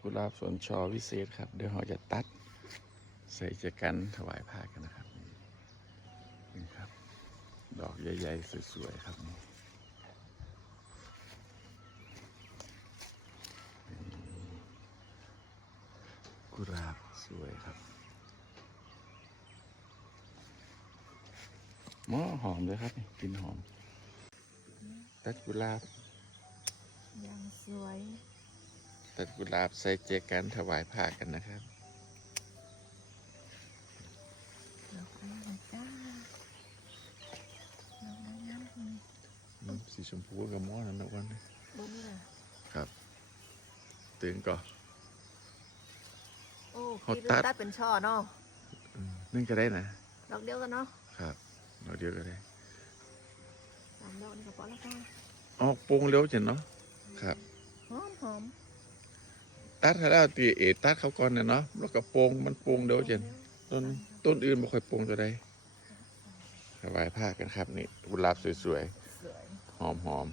กุหลาบสวนชอวิเศษครับเดี๋ยวเราจะตัดใส่เจกันถวายผ้ากันนะครับนี่ครับดอกใหญ่ๆสวยๆครับนี่กุหลาบสวยครับหม้อหอมเลยครับนี่กลิ่นหอมตัดกุหลาบยังสวยตัดกุหลาบใส่เจกันถวายผ้ากันนะครับดอกอะไรนะจ้าดอกงามๆสีชมพูกับหม้อนั่นนะวันนี้ บนนี่ล่ะครับตื่นก่อน โอ้ เขา พี่ ตั ลื ด มตัดเป็นช่อเนาะ นึ่งก็ได้นะ ดอกเดียวกันเนาะ ครับเราเดียวก็ได้ 3 ดอกนี่ก็พอแล้วค่ะ ออกปรุงเร็วจังเนาะครับ หอมตัดให้แล้วตีตัดเขาก่อนนะเนาะแล้วก็โปรงมันโปรงเร็วจังต้นอื่นไม่ค่อยโปรงตัวใดถวายผ้ากันครับนี่กุหลาบสวย สวย ๆหอม